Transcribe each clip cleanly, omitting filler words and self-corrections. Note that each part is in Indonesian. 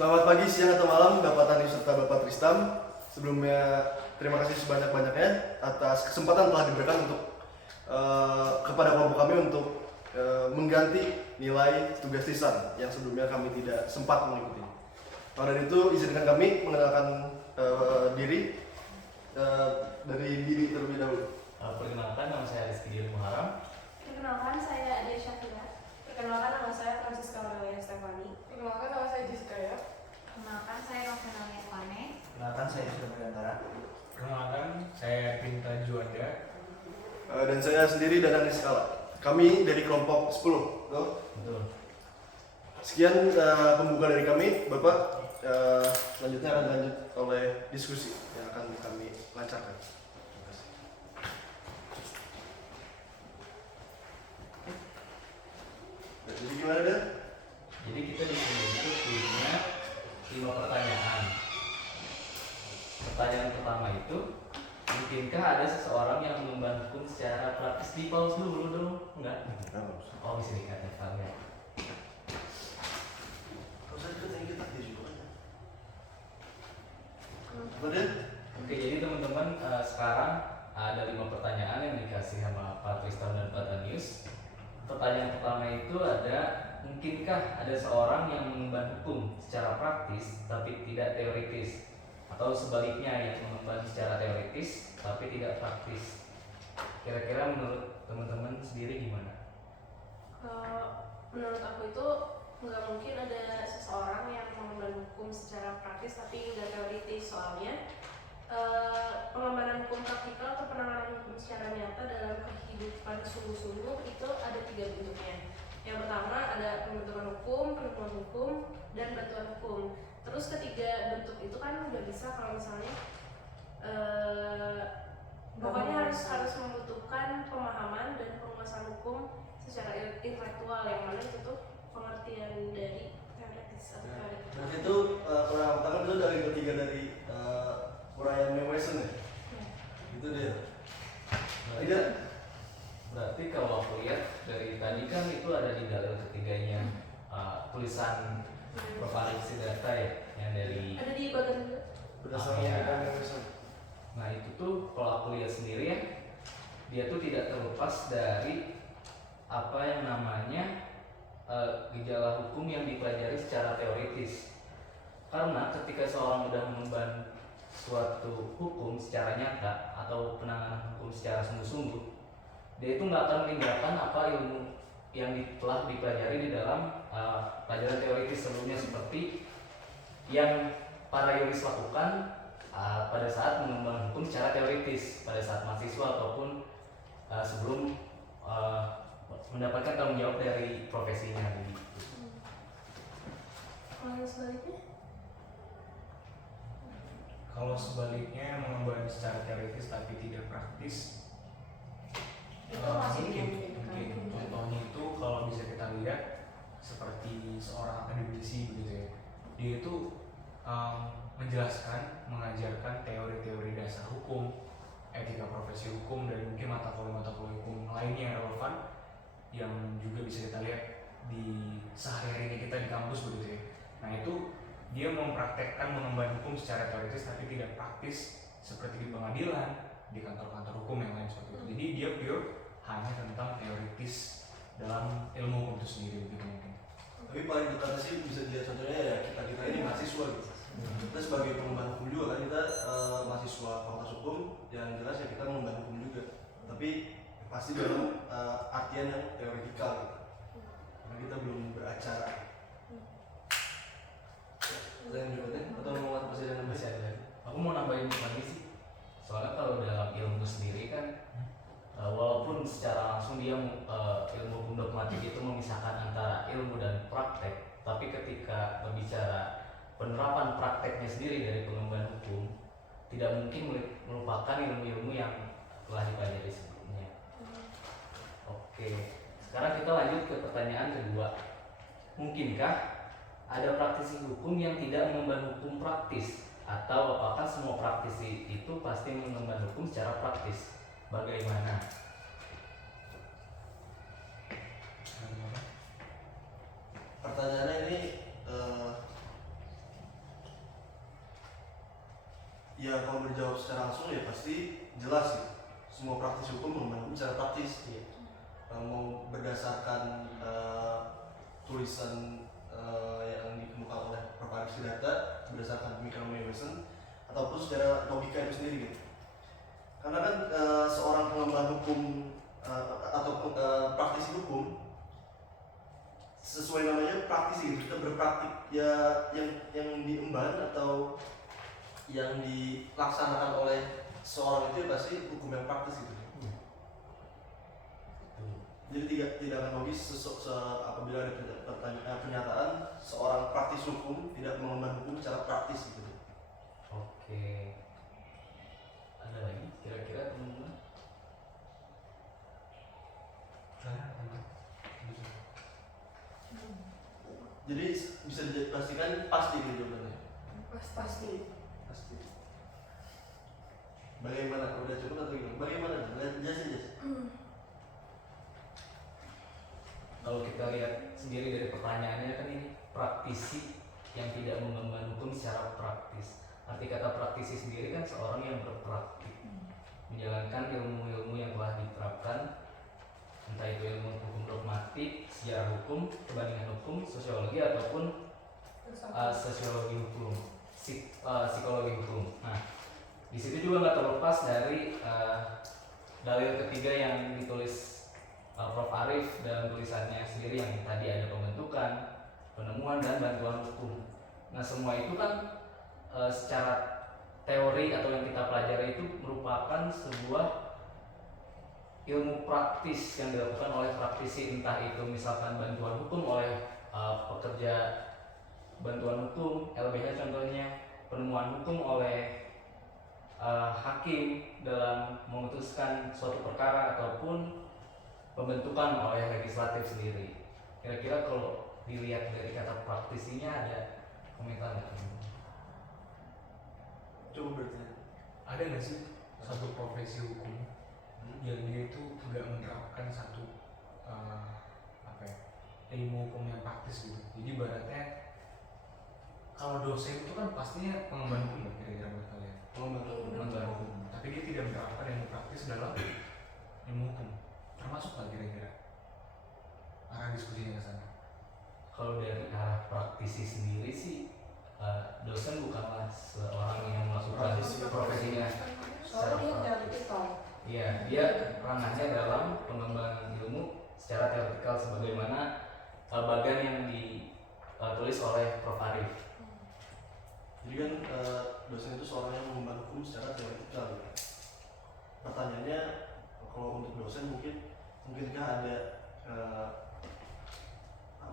Selamat pagi, siang, atau malam Bapak Tani serta Bapak Tristam. Sebelumnya terima kasih sebanyak-banyaknya atas kesempatan telah diberikan untuk kepada kelompok kami untuk mengganti nilai tugas lisan yang sebelumnya kami tidak sempat mengikuti. Maka dari itu izinkan kami mengenalkan diri dari diri terlebih dahulu. Perkenalkan, nama saya Rizky Diri Muharam. Perkenalkan, saya Ade Syafira. Perkenalkan, nama saya Francisca Aurelia Stefani. Perkenalkan, nama saya Jessica ya. Perkenalkan, saya Novena Liatwane. Perkenalkan, saya Yusuf Nurantara. Perkenalkan, saya Pinta Juanda. Dan saya sendiri Danang Niskala. Kami dari kelompok 10. Betul. Sekian pembuka dari kami, Bapak. Selanjutnya akan dilanjut oleh diskusi yang akan kami lancarkan. Terima kasih. Jadi gimana deh? Jadi kita di sini itu punya 5 pertanyaan. Pertanyaan pertama itu, mungkinkah ada seseorang yang mengemban hukum secara praktis? Di pause dulu dong, enggak? Oh, bisa dikatakan kalian. Kalau saya kita juga kan. Apa deh? Oke, jadi teman-teman sekarang ada 5 pertanyaan yang dikasih sama Pak Tristan dan Pak Danius. Pertanyaan pertama itu ada, mungkinkah ada seorang yang mengemban hukum secara praktis tapi tidak teoritis, atau sebaliknya yang mengemban secara teoritis tapi tidak praktis? Kira-kira menurut teman-teman sendiri gimana? Menurut aku itu nggak mungkin ada seseorang yang mengemban hukum secara praktis tapi nggak teoritis, soalnya pengembangan hukum praktikal atau penanganan hukum secara nyata dalam kehidupan sungguh-sungguh itu ada 3 bentuknya. Yang pertama ada pembentukan hukum, penemuan hukum, dan bantuan hukum. Terus ketiga bentuk itu kan udah bisa kalau misalnya pokoknya harus membutuhkan pemahaman dan penguasaan hukum secara intelektual, yang mana itu tuh pengertian dari teoritis atau teoritis. Dan itu kurang pertama itu dari ketiga dari Brian Mason ya? Itu dia. Tidak. Berarti kalau aku lihat dari tadi kan itu ada di dalil ketiganya tulisan prevalensi data ya, yang dari Ada di bagian juga. Berdasarkan Iya. Brian Mason. Nah itu tuh kalau aku lihat sendiri ya, dia tuh tidak terlepas dari apa yang namanya gejala hukum yang dipelajari secara teoritis. Karena ketika seorang sudah mengemban suatu hukum secara nyata atau penanganan hukum secara sungguh-sungguh, dia itu nggak akan meninggalkan apa ilmu yang telah dipelajari di dalam pelajaran teoritis sebelumnya, seperti yang para yuris lakukan pada saat mengemban hukum secara teoritis pada saat mahasiswa ataupun sebelum mendapatkan tanggung jawab dari profesinya. Kalau yang sebaliknya? Kalau sebaliknya mengemban secara teoritis tapi tidak praktis, Itu masih mungkin dimungkinkan. contohnya itu kalau bisa kita lihat seperti seorang akademisi begitu ya, dia itu mengajarkan teori-teori dasar hukum, etika profesi hukum, dan mungkin mata kuliah hukum lainnya yang relevan yang juga bisa kita lihat di sehari-hari kita di kampus begitu ya. Nah itu dia mempraktekkan mengemban hukum secara teoritis tapi tidak praktis, seperti di pengadilan, di kantor-kantor hukum yang lain seperti itu. Jadi dia pure hanya tentang teoritis dalam ilmu hukum itu sendiri begitu mungkin. Tapi paling dekat sih bisa dia contohnya ya kita ini mahasiswa gitu. Kita sebagai pengemban hukum juga kan, kita mahasiswa fakultas hukum, yang jelas ya kita mengemban hukum juga. Tapi pasti dalam artian yang teoritikal gitu. Karena kita belum beracara. Ada yang juga atau mau masih ada yang Masih ada lagi. Aku mau nambahin lagi sih. Soalnya kalau dalam ilmu sendiri kan, walaupun secara langsung dia ilmu hukum dogmatik itu memisahkan antara ilmu dan praktek, tapi ketika berbicara penerapan prakteknya sendiri dari pengemban hukum, tidak mungkin melupakan ilmu-ilmu yang telah dipelajari sebelumnya. Oke, sekarang kita lanjut ke pertanyaan kedua. Mungkinkah ada praktisi hukum yang tidak mengemban hukum praktis, atau apakah semua praktisi itu pasti mengemban hukum secara praktis? Bagaimana? pertanyaannya ini langsung ya pasti jelas gitu. Semua praktisi hukum mengemban hukum secara praktis. Mau berdasarkan tulisan yang dikemukakan oleh Prof. Arif Sidarta berdasarkan pemikiran Wilson ataupun secara logika itu sendiri gitu. Karena kan seorang pengemban hukum atau praktisi hukum sesuai namanya praktisi gitu, kita berpraktik ya yang diemban atau yang dilaksanakan oleh seorang itu ya pasti hukum yang praktis gitu. Jadi tidak akan logis apabila ada pernyataan seorang praktis hukum tidak mengemban hukum secara praktis gitu. Oke. Ada lagi kira-kira teman-teman? Jadi bisa dipastikan pasti gitu jawabannya. Pasti. Pasti. Bagaimana? Udah cukup atau gimana? Bagaimana? Jelasin. Kalau kita lihat sendiri dari pertanyaannya kan ini praktisi yang tidak mengemban hukum secara praktis. Arti kata praktisi sendiri kan seorang yang berpraktik menjalankan ilmu-ilmu yang telah diterapkan, entah itu ilmu hukum dogmatik, sejarah hukum, perbandingan hukum, sosiologi ataupun sosiologi hukum, psikologi hukum. Nah, di situ juga nggak terlepas dari dalil ketiga yang ditulis Prof. Arif dalam tulisannya sendiri yang tadi ada pembentukan, penemuan dan bantuan hukum. Nah, semua itu kan secara teori atau yang kita pelajari itu merupakan sebuah ilmu praktis yang dilakukan oleh praktisi, entah itu misalkan bantuan hukum oleh pekerja bantuan hukum, LBH contohnya, penemuan hukum oleh hakim dalam memutuskan suatu perkara ataupun pembentukan oleh legislatif sendiri. Kira-kira kalau dilihat dari kata praktisinya ada komentar nggak? Coba berarti. Ada nggak sih satu profesi hukum yang dia itu nggak menerapkan satu ilmu hukum yang praktis gitu? Jadi ibaratnya kalau dosen itu kan pastinya pengemban hukum kan, kira-kira buat kalian. Pengemban hukum, tapi dia tidak menerapkan ilmu praktis dalam ilmu hukum. Termasuk nggak kira-kira arah diskusinya ke sana? Kalau dari arah praktisi sendiri sih, dosen bukanlah seorang yang melakukan profesinya secara praktis. Iya, dia ranahnya dalam pengembangan ilmu secara teoretikal sebagaimana bagian yang ditulis oleh Prof. Arif. Jadi kan dosen itu seorang yang mengemban hukum secara teoretikal. Pertanyaannya, kalau untuk dosen mungkinkah ada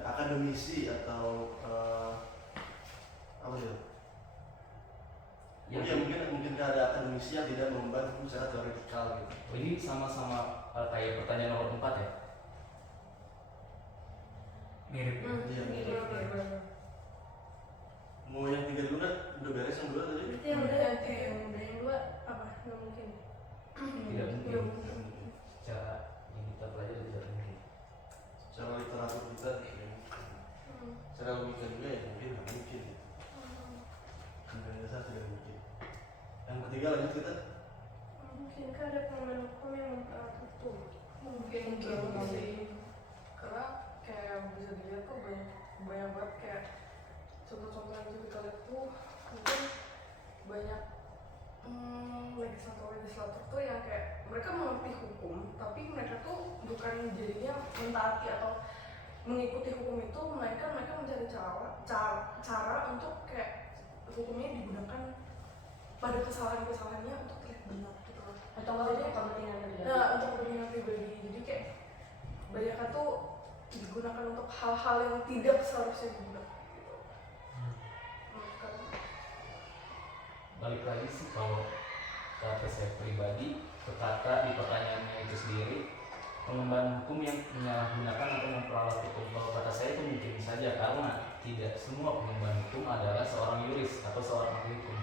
akademisi atau apa ya? Yang Ya mungkinkah ada akademisi yang tidak mengemban hukum secara teoretikal gitu. ini sama-sama kayak pertanyaan nomor 4 ya. Mirip ya? Iya, mau yang 3 dulu nggak? Udah beres yang 2 tadi? Berarti yang udah yang dua apa? Nggak mungkin. Tidak mungkin. Nggak mungkin. Secara yang kita pelajari tidak mungkin. Secara literatur kita ya, secara logika juga ya mungkin nggak mungkin. Dengan dasar tidak mungkin. Yang ketiga lanjut kita. Mungkinkah ada pengemban hukum yang mentaat hukum? Mungkin sih, karena kayak bisa dilihat tuh banyak banget kayak contoh-contoh yang bisa kita lihat tuh mungkin banyak legislator tuh yang kayak mereka mengerti hukum tapi mereka tuh bukan jadinya mentaati atau mengikuti hukum itu, melainkan mereka mencari cara untuk kayak hukumnya digunakan pada kesalahan-kesalahannya untuk terlihat benar gitu loh. Atau untuk kepentingan pribadi? Nah, untuk kepentingan pribadi. Jadi kayak banyak tuh digunakan untuk hal-hal yang tidak seharusnya digunakan gitu. Balik lagi sih kalau kata saya pribadi, kata di pertanyaannya itu sendiri, pengemban hukum yang menyalahgunakan atau memperalat hukum. Kalau kata saya itu mungkin saja karena tidak semua pengemban hukum adalah seorang yuris atau seorang ahli hukum.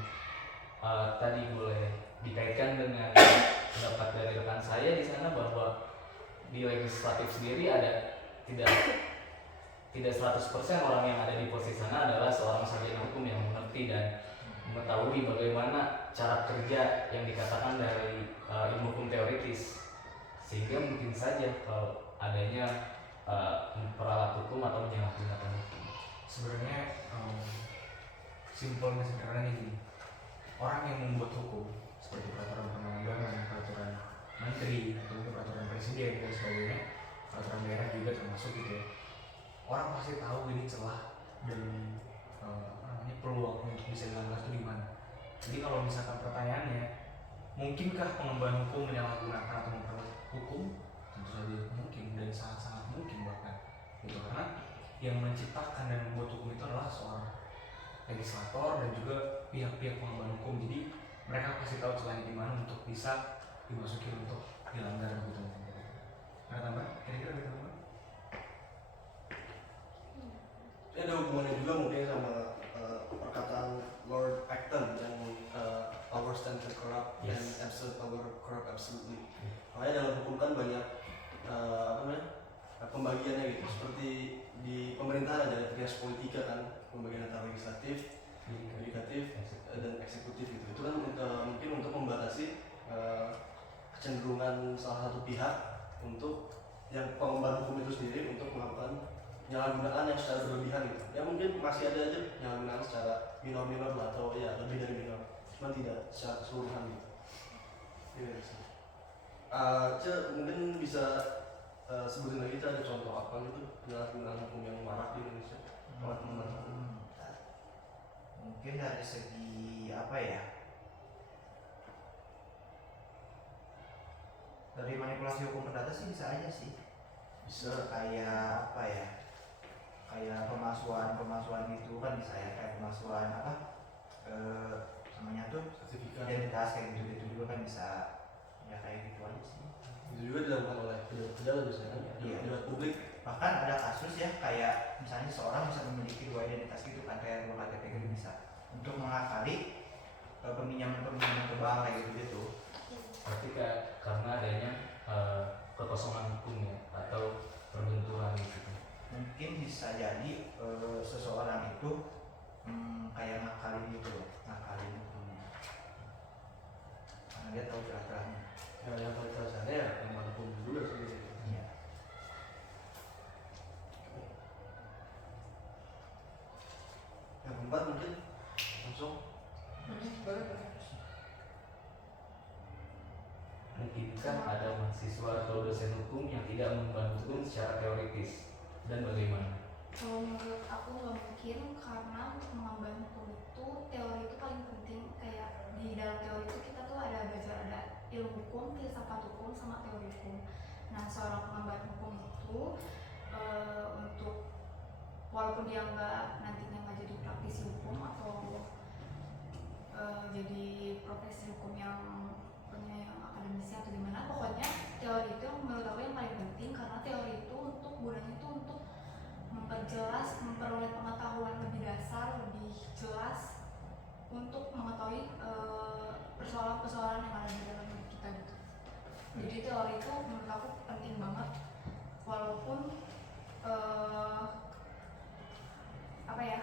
Tadi boleh dikaitkan dengan pendapat dari rekan saya di sana bahwa di legislatif sendiri ada tidak 100% orang yang ada di posisi sana adalah seorang sarjana hukum yang mengerti dan mengetahui bagaimana cara kerja yang dikatakan dari ilmu hukum teoritis, sehingga mungkin saja kalau adanya memperalat hukum atau menyalahgunakan hukum. Sebenarnya simpelnya sederhananya gini, orang yang membuat hukum seperti peraturan perundang-undangan, peraturan menteri atau mungkin peraturan presiden dan sebagainya, peraturan daerah juga termasuk gitu ya, orang pasti tahu ini celah dan peluang untuk bisa dilanggar itu di mana. Jadi kalau misalkan pertanyaannya, mungkinkah pengemban hukum menyalahgunakan atau memperoleh hukum? Tentu saja mungkin dan sangat-sangat mungkin bahkan. Gitu, karena yang menciptakan dan membuat hukum itu adalah seorang legislator dan juga pihak-pihak pengemban hukum. Jadi mereka pasti tahu celahnya di mana untuk bisa dimasuki untuk dilanggar gitu. Ada tambahan? Kira-kira ada tambahan? Ini ada hubungannya juga mungkin sama perkataan Lord Acton yang power stands to corrupt and absolute power corrupt absolutely. Makanya dalam hukum kan banyak pembagiannya gitu, seperti di pemerintahan ada trias politika kan, pembagian antara legislatif, yudikatif, dan eksekutif gitu. Itu kan mungkin untuk membatasi kecenderungan salah satu pihak untuk yang pengemban hukum itu sendiri untuk melakukan penyalahgunaan yang secara berlebihan gitu. Ya mungkin masih ada aja penyalahgunaan secara minor-minor lah, atau ya lebih dari minor, cuma tidak secara keseluruhan gitu. Iya sih. Mungkin bisa sebutin lagi ada contoh apa gitu penyalahgunaan hukum yang marak di Indonesia oleh teman-teman hukum? Mungkin dari segi apa ya, dari manipulasi hukum perdata sih bisa aja sih. Bisa kayak apa ya, kayak pemalsuan itu kan bisa ya, kayak pemalsuan apa namanya tuh Sertifikat identitas kayak gitu juga kan bisa ya, kayak gitu aja sih. itu juga dilakukan oleh pejabat biasanya kan, pejabat publik. Bahkan ada kasus ya, kayak misalnya seorang bisa memiliki dua identitas gitu kan, kayak dua KTP gitu bisa untuk mengakali peminjaman ke bank kayak gitu. Berarti karena adanya kekosongan hukum ya, atau perbenturan gitu. Mungkin bisa jadi seseorang itu kayak ngakalin gitu loh, ngakalin hukumnya karena dia tahu celah-celahnya. Yang paling terasanya ya pengemban hukum juga sih. Iya. Yang keempat mungkin langsung Mungkinkah ada mahasiswa atau dosen hukum yang tidak mengemban hukum secara teoritis, dan bagaimana? Kalau menurut aku nggak mungkin, karena untuk mengemban hukum itu teori itu paling penting. Kayak di dalam teori itu kita tuh ada belajar, ada ilmu hukum, filsafat hukum, sama teori hukum. Nah, seorang pengemban hukum itu untuk walaupun dia nantinya nggak jadi praktisi hukum atau jadi profesi hukum yang punya yang akademisi atau gimana, pokoknya teori itu menurut aku yang paling penting, karena teori itu untuk gunanya itu untuk memperjelas, memperoleh pengetahuan lebih dasar, lebih jelas untuk mengetahui persoalan-persoalan yang ada di dalam hidup kita gitu. Jadi teori itu menurut aku penting banget, walaupun apa ya,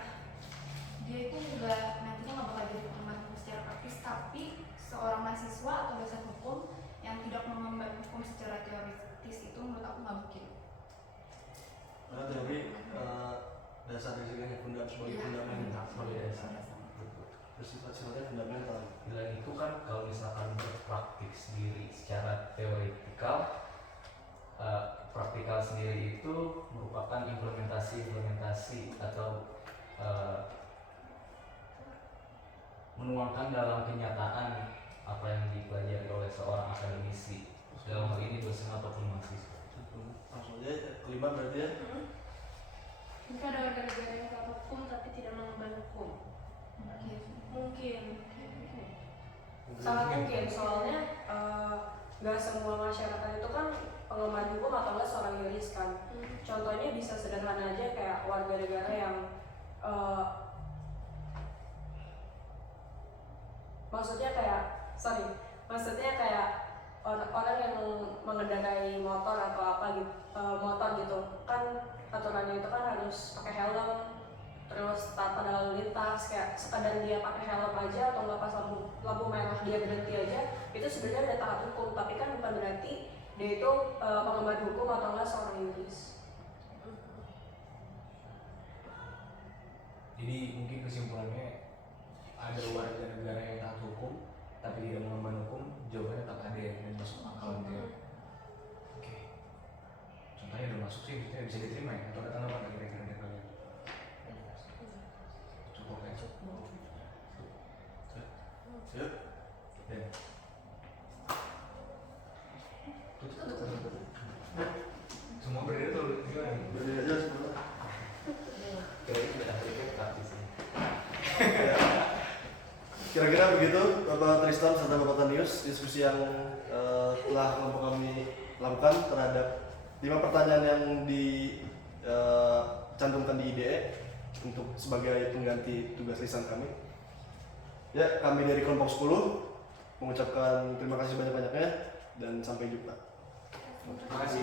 dia itu juga nantinya nggak bakal jadi pengemban hukum secara praktis, tapi seorang mahasiswa atau dosen hukum yang tidak mengemban hukum secara teoritis itu menurut aku nggak mungkin. Karena teori dasar dari segala fundamental sebagai fundamental, Sebagai dasar. sifatnya fundamental. Selain itu kan kalau misalkan berpraktik sendiri secara teoretikal, praktikal sendiri itu merupakan implementasi atau menuangkan dalam kenyataan apa yang dipelajari oleh seorang akademisi, dalam hal ini dosen ataupun mahasiswa. Langsung aja kelima berarti ya. Mungkin ada warga negara yang tahu hukum tapi tidak mengemban hukum. Mungkin. Sangat mungkin, soalnya nggak semua masyarakat itu kan pengemban hukum atau nggak seorang yuris kan. Contohnya bisa sederhana aja kayak warga negara yang maksudnya kayak orang yang mengendarai motor atau apa gitu, motor gitu kan aturannya itu kan harus pakai helm, terus taat pada lalu lintas kayak sekadar dia pakai helm aja atau nggak pas lampu merah dia berhenti aja, itu sebenarnya udah taat hukum, tapi kan bukan berarti dia itu pengemban hukum atau enggak seorang yuris. Jadi mungkin kesimpulannya ada warga negara yang taat hukum tapi tidak mengemban hukum, jawabannya tetap ada dan masuk akal gitu ya. Oke. Contohnya udah masuk sih, maksudnya bisa diterima ya atau ada tanggapan kira-kira dari kalian? Cukup ya. Yuk. Dan semua berdiri tuh gimana? Berdiri aja semua. Teori beda prinsip praktis ini. Kira-kira begitu Bapak Tristan serta Bapak Tanius diskusi yang telah kami lakukan terhadap 5 pertanyaan yang dicantumkan di IDE untuk sebagai pengganti tugas lisan kami. Ya, kami dari kelompok 10 mengucapkan terima kasih banyak-banyaknya dan sampai jumpa. Terima kasih.